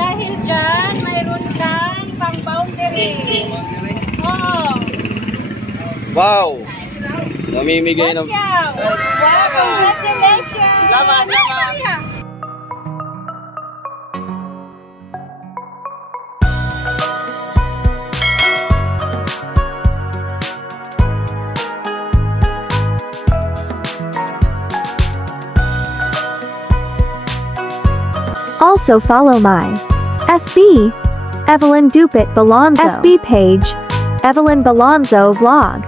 dahil dyan, mayroon kang pang boundary. Oo. Wow! Namimigay ng... Wow, congratulations! Salamat, salamat! Also follow my FB, Evelyn Dupit Balonzo, FB page, Evelyn Balonzo Vlog.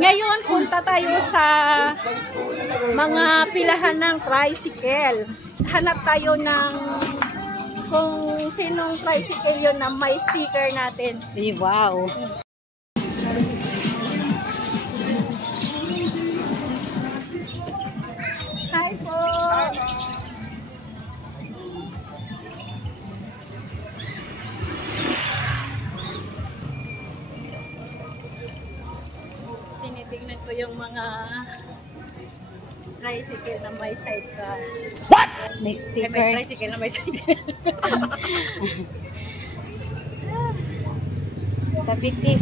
Ngayon, punta tayo sa mga pilahan ng tricycle. Hanap tayo ng kung sinong tricycle yun na may sticker natin. Wow! Hi po! Tinitignan ko yung mga tricycle na may sidecar. What? May May sticker. tricycle na may sidecar. Tabiti.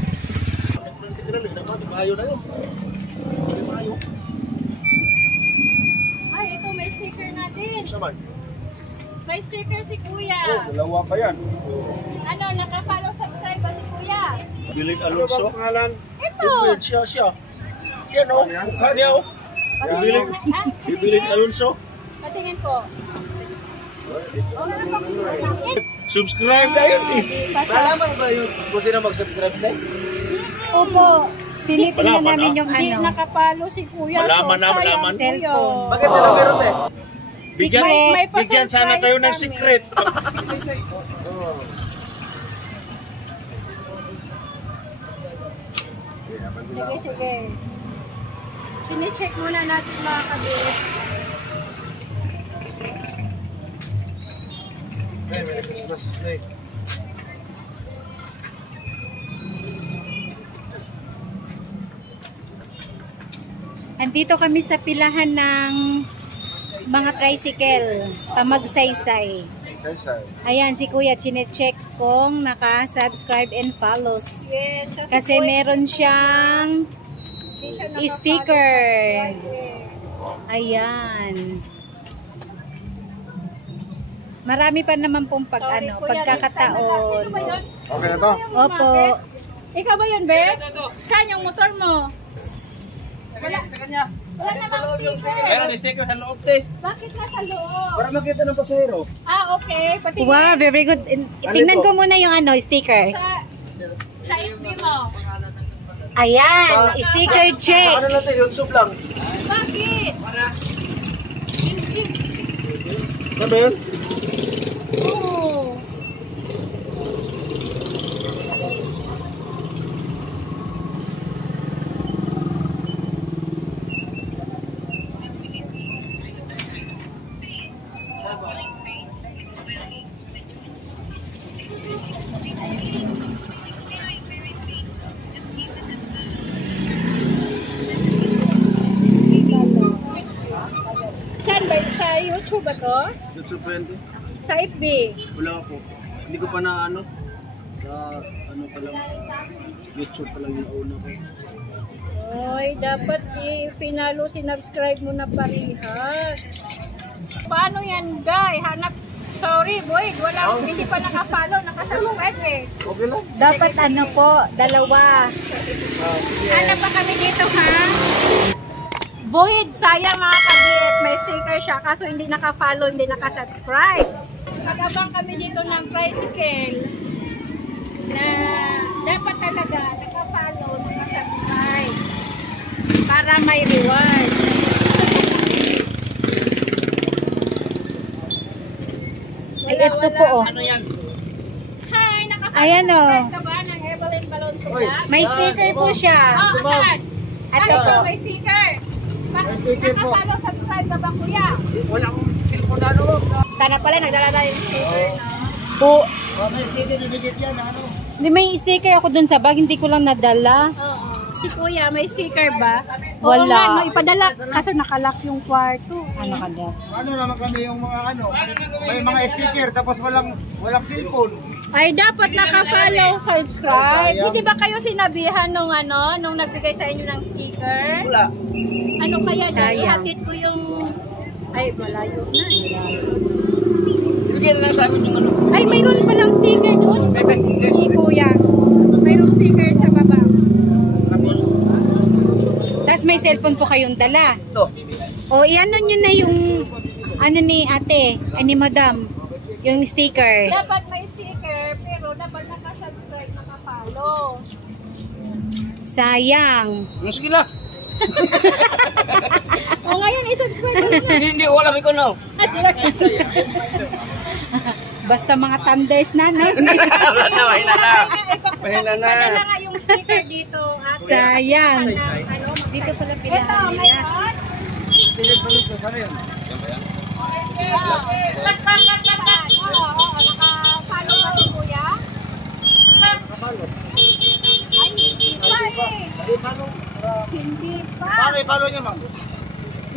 Ay, ito may sticker natin. Saman? May sticker si Kuya. Dalawa pa yan. Ano, naka-follow subscribe ba si Kuya? Bilig Alonso. Pangalan? Ito! Siya. Yan o, mukha niya o. Bilig Alonso. Patingin po. Subscribe na yun eh. Malaman ba yun kung sino mag-subscribe na yun? Opo. Tinitingnan Malaman, namin yung Hindi ano. nakapalo si Kuya. Malaman na, sayang malaman. po Cellphone. yun. Bakit na meron eh? Secret. Bigyan sana tayo ng secret. Sige. Sine-check muna natin mga kabit. Merry Christmas. Andito kami sa pilahan ng mga tricycle. Pamagsaysay. Ayan, si Kuya chinecheck kung naka-subscribe and follows. Yes. Kasi meron siyang sticker. Ayan. Marami pa naman pong pagkakataon. Okay na to? Opo. Ikaw ba yun, Be? Saan yung motor mo? Sa kanya. Wala namang sticker. Meron sticker sa loob eh. Bakit nasa loob? Para makita ng pasahero. Ah, okay. Patingin. Wow, very good. Tingnan ko muna yung sticker. Sa FB mo. Ayan, sticker check. Sa ano natin, YouTube lang. Bakit? Ano yun? Oo. Saan ba? Sa YouTube ba to? YouTube friend. Sa FB? Wala po. Hindi ko pa na ano. Sa ano pa lang. YouTube pa lang yung una ko. Oy, dapat i-finalo, sinubscribe mo na parehas. Paano yan, guy? Hanap, sorry, boy, wala, hindi pa naka-follow, naka-subscribe eh. Okay lang. Dapat ano po, dalawa. Hanap pa kami dito, ha? Void, sayang mga kabit, may sticker siya, kaso hindi naka-follow, hindi naka-subscribe. Nag-abang kami dito ng tricycle na dapat talaga naka-follow, naka-subscribe para may reward. Ito po oh. Ano yan? Hi, Ayan, oh. naka-subscribe ka ba ng Evelyn Balonzo Vlog? May sticker po siya. Oh, asan? Ito po. May sticker. May sticker po. Naka-follow, subscribe ka ba, kuya? Wala akong cellphone na ano. Sana pala nagdala tayo yung sticker, no? Po. May sticker, nabigit yan ano. May sticker ako dun sa bag, hindi ko lang nadala. Oo. Si Kuya, may sticker ba? Wala. Oo nga, no, ipadala. Kaso nakalock yung kwarto. Ano ka daw? Ano naman kami yung mga ano, may mga sticker tapos walang cellphone. Ay, dapat naka-follow, subscribe. Hindi ba kayo sinabihan nung nung nagbigay sa inyo ng sticker? Wala. Ano kaya Sayang. ihatid ko yung... Ay, malayo na. Bigyan na lang sa amin yung ano. Ay, mayroon palang sticker doon. Ni Kuya. Mayroong sticker sa baba. Tapos may cellphone po kayong dala. Ito. O, iano nyo na yung, ano ni ate, ni madam, yung sticker. Dapat may sticker, pero dapat naka-subscribe, naka-follow. Sayang. Sige na. O ngayon, i-subscribe mo na. Hindi, wala may kuno. Basta mga thunders na, no? Wala na, mahina na. Mahina na. Padala nga yung sticker dito. Sayang. Dito pala pinahan nila. Sana yan. Naka-follow ba si Kuya? Ay, hindi pa eh. Hindi pa. Bakit follow niyo, ma'am?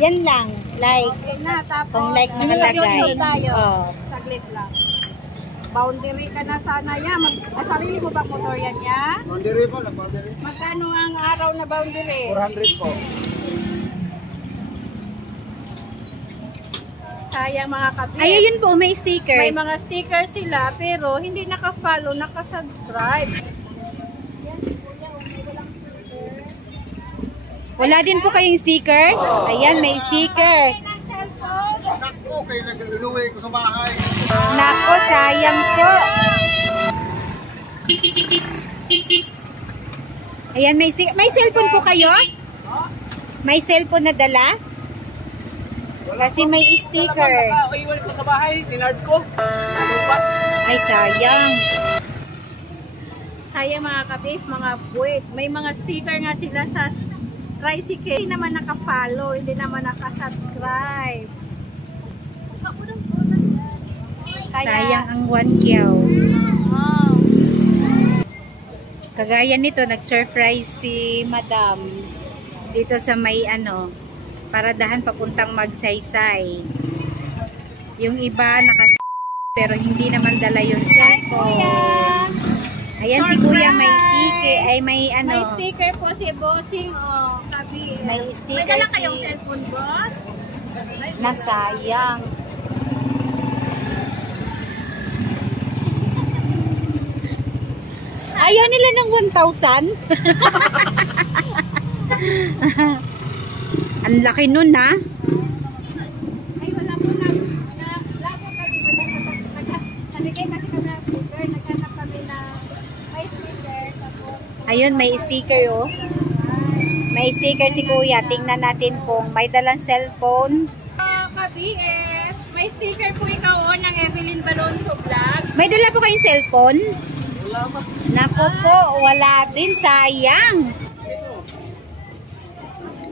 Yan lang, like. Okay na, tapos. Kung like YouTube nakalagay. tayo. Oh. Saglit lang. Boundary ka na sana yan. Sarili mo ba motor yan ya? Boundary po, nag-boundary. Magkano ang araw na boundary? 400 po. Sayang mga kabit. Ay, yun po, may sticker. May mga sticker sila pero hindi naka-follow, naka-subscribe. Wala din po kayong sticker? Ayan, may sticker. Nako, kayo nag-inuwi ko sa bahay. Nako, sayang po. Ayan, may sticker. May cellphone po kayo? May cellphone na dala? Kasi may sticker. Iwan ko sa bahay, tinard ko. Ay, sayang. Sayang mga kabit, mga buwit. May mga sticker nga sila sa tricycle. Hindi naman naka-follow, hindi naman naka-subscribe. Sayang ang 1 kyaw. Oh. Kagaya nito, nag-surprise si Madam dito sa may paradahan papuntang Magsaysay. Yung iba pero hindi naman dala yung cellphone. Ayan si Kuya may tike, ay may May sticker po si Bossing. Oh, kabi. May May sticker dala si kayong cellphone, boss? Nasayang. Ayaw nila ng 1,000. Ang laki nun, ha? Ay, wala po na. Labo kami. Nabigay kasi kami ng sticker. Naghanap kami na may sticker. Tapos, Ayun, may sticker, oh. May sticker si Kuya. Tingnan natin kung may dalang cellphone. ka-BF, may sticker po ikaw ng Evelyn Balonzo Vlog. May dala po kayong cellphone? Wala pa. Naku po, wala din. Sayang.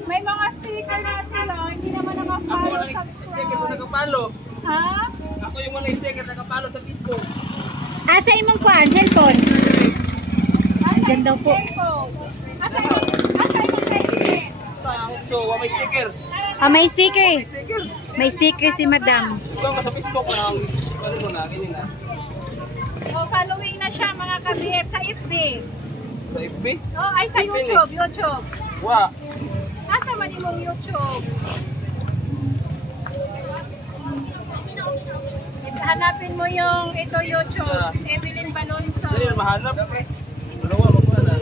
May mga sticker na sila, hindi naman Ako naka-follow lang sticker ko nakapalo. Ha? Ako yung mga sticker nakapalo sa Facebook. Asa imong kuan, cellphone? Andyan daw po. Asa yung sticker? So, may sticker. Ah, may sticker. Sticker. May sticker si Madam. Ikaw ka sa Facebook mo na. Ano mo na, ganyan na. O, following na siya mga ka-BF sa FB. Sa FB? Oh, ay sa YouTube, YouTube. Wa. Asa man imong YouTube? Hanapin mo yung ito YouTube, Evelyn Balonzo. Dali, mahanap. Dalawa, magpuna na.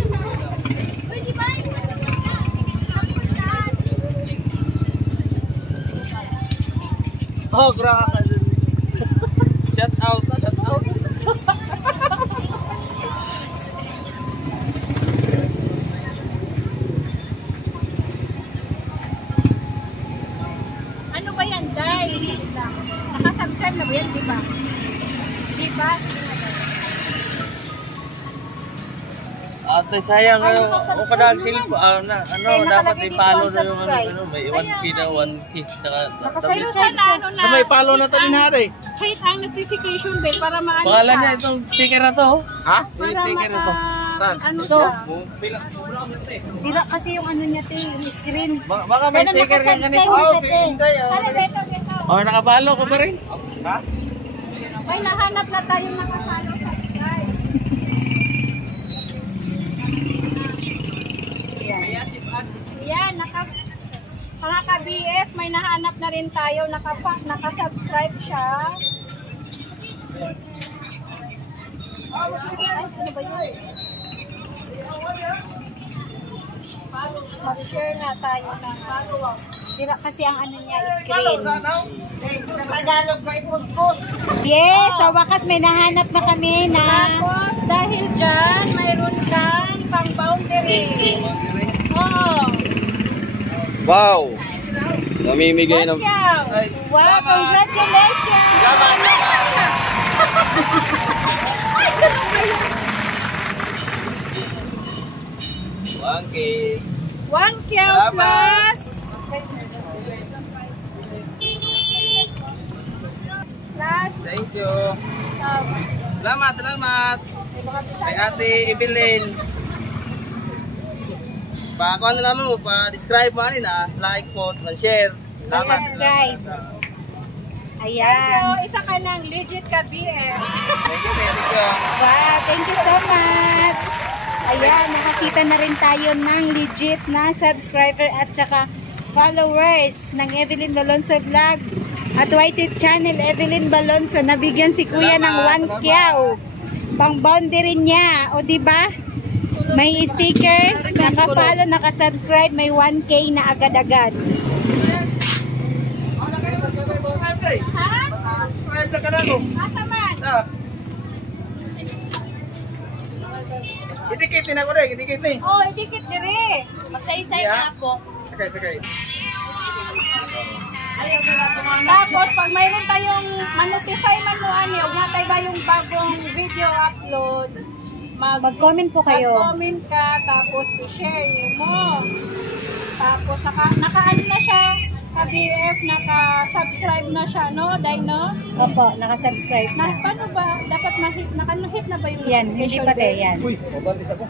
Oh, grabe. Shout out na, shout out. Ano ba yan, Day? Nakasubscribe na ba yan, di ba? Di ba? Ate, sayang Ay, o nakasubscribe kadang naman. dapat nakalagay i-follow dito, na yung unsubscribe. may 1K na 1K. Pero sana ano na. Sa may follow na to din hari. Hit ang notification bell para maano Pangalan siya. niya itong sticker na to. Ha? Yung sticker na to. ano So, siya. sira kasi yung ano niya, te, yung screen. Baka may sticker yan ganito. Oh, si Inday. Ano dito, dito? Oh, nakabalo ko ba rin? May nahanap na tayo nakapalo sa subscribe. Yan, mga ka-BF, may nahanap na rin tayo, nakasubscribe siya. Ay, ano ba yun? Mag-share na tayo ng Sira kasi ang ano niya, screen. Sa Tagalog pa ipuspos. Yes, sa wakas may nahanap na kami na Tapos, dahil dyan, mayroon kang pang boundary. Oo. Wow! Namimigay ng... wow, congratulations! Okay. 1K Salamat. plus Thank you. Salamat. Kay Ate Evelyn. Pa-kuha na naman mo, pa-describe mo rin like po, share. Salamat. Subscribe. Thank you. Ayan. Isa ka ng legit ka BF. Thank you. Wow, thank you so much. Ayan, nakakita na rin tayo ng legit na subscriber at saka followers ng Evelyn Balonzo Vlog at YT channel Evelyn Balonzo. Nabigyan si Kuya ng 1 kyaw. Pang boundary niya. O diba? May sticker, naka-follow, naka-subscribe, may 1K na agad-agad. Ha? Subscribe na ka na, no? Asa man? Idikitin ako rin, idikitin. Oh, idikit dire. Magsaysay Yeah. po. Sakay. Tapos, pag mayroon tayong ma-notify man mo, huwag na tayo ba yung bagong video upload, Mag-comment po kayo. mag-comment ka, tapos i-share mo. Tapos, naka-ano na siya, ka-BF, naka-subscribe na siya, no? Dahil, no? Opo, naka-subscribe na. Paano ba? Dapat naka-hit na ba yung Yan, hindi notification pa bell? tayo yan. Uy, mabalis ako.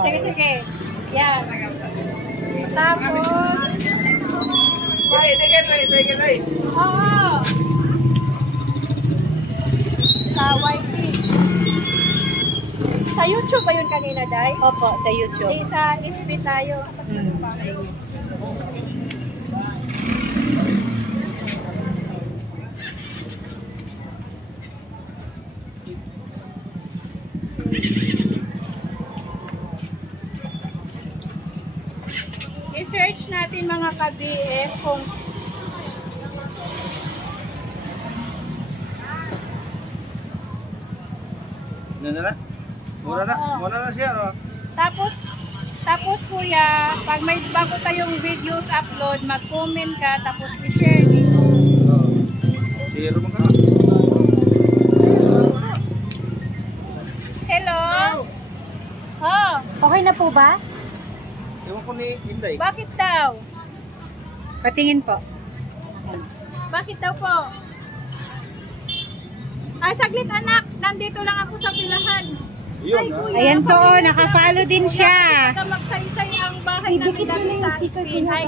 Sige. Yan. Tapos, Sige na. oo. Sa YT. Sa YouTube ba yun kanina, Day? Opo, sa YouTube. Hindi, sa SB tayo. I-search natin mga ka-BF kung Muna na siya, no? tapos kuya, pag may bago tayong videos upload, mag-comment ka, tapos i-share dito. Zero mo ka. Hello? Oh, Okay na po ba? Ewan ko ni Inday. bakit daw? Patingin po. Bakit daw po? Ay, saglit anak, nandito lang ako sa pilahan. Ay, kuya, Ayan po, pabilis naka-follow din siya. Baka magsaysay ang bahay namin dati sa Aspin. Ay,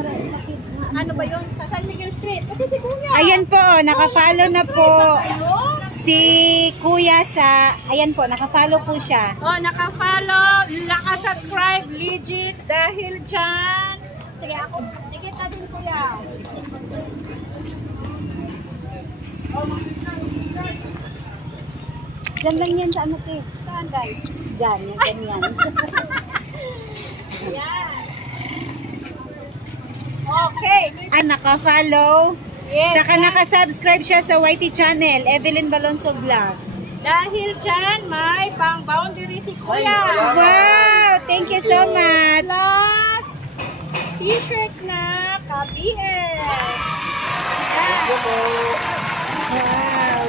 ano ba yun? Sa San Miguel Street. Pati si kuya. Ayan po, naka-follow na po Ayun. si Kuya sa... Ayan po, naka-follow po siya. Oh, naka-follow, naka-subscribe, legit, dahil dyan. Sige ako, dikit na din kuya. Diyan lang yan sa ano to eh. Saan guys? Diyan, yan, ganyan. Yan. Okay. Ay, naka-follow. Yes. Tsaka naka-subscribe siya sa YT channel, Evelyn Balonzo Vlog. Dahil dyan, may pang-boundary si kuya. Wow! Thank you so much. Plus, t-shirt na ka-BF. Wow.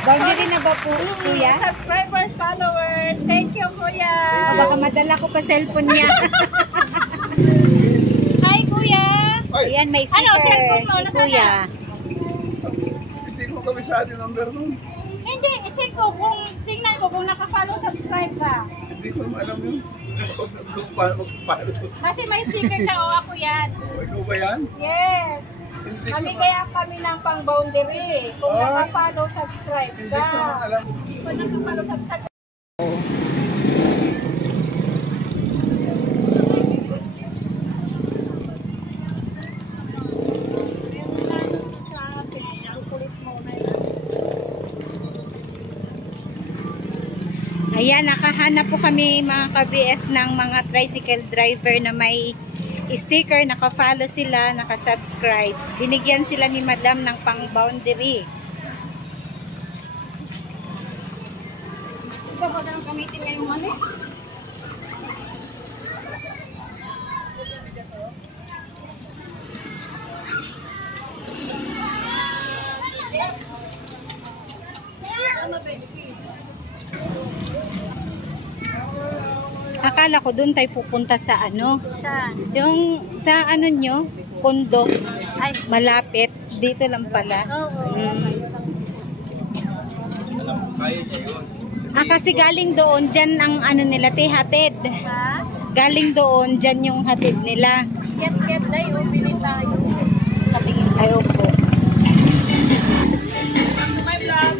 Boundary na ba po, Kuya? Subscribers, followers, thank you kuya. O baka madala ko pa cellphone niya. Hi kuya. Ayan, may sticker Ano, cellphone mo? si Nasaan Kuya. Hindi mo kami sa atin number nun. Hindi, i-check ko kung tingnan ko kung naka-follow, subscribe ka. Hindi ko alam yun. Paano? Kasi may sticker ka, o ako yan. Ikaw ba yan? Yes. Kami kaya kami ng pang-boundary. Kung naka-follow, subscribe ka. Hindi ko alam. Hindi ko naka-follow, subscribe. Ayan, nakahanap po kami mga ka-BF ng mga tricycle driver na may sticker, naka-follow sila, naka-subscribe. Binigyan sila ni Madam ng pang-boundary. Ito ba na gamitin ngayong money? Akala ko doon tayo pupunta sa ano? Saan? Yung sa ano nyo? Kondo. Ay, malapit. Dito lang pala. Oo. Kasi galing doon, dyan ang ano nila, hatid. Ha? Galing doon, dyan yung hatid nila. Get tayo, bili tayo. Katingin tayo po. My vlog.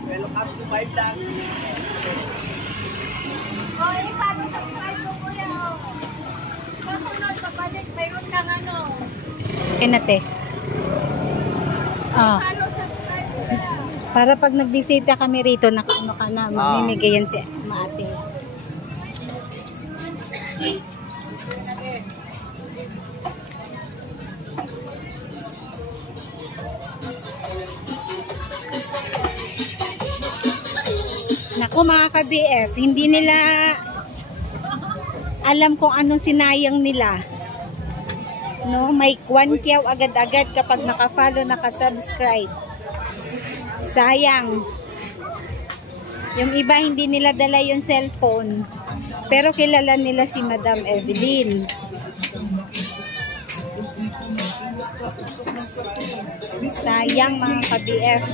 Welcome to my vlog. Oh, eh, paano subscribe ko, kuya? Kasunod, pabalik, mayroon kang ano. Kinate. Ah, Paano subscribe ko, kuya? para pag nagbisita kami rito, nakaano ka na, mamimigay yan si maate. Naku mga ka-BF, hindi nila alam kung anong sinayang nila. No, may kwankyaw agad-agad kapag naka-follow, naka-subscribe. Sayang. Yung iba hindi nila dala yung cellphone. Pero kilala nila si Madam Evelyn. Sayang mga ka-BF.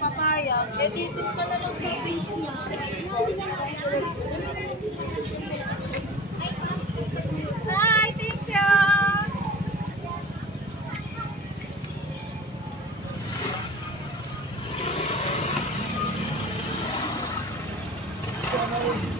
Papayag, edit ka na lang sa page niya. Hi, thank you.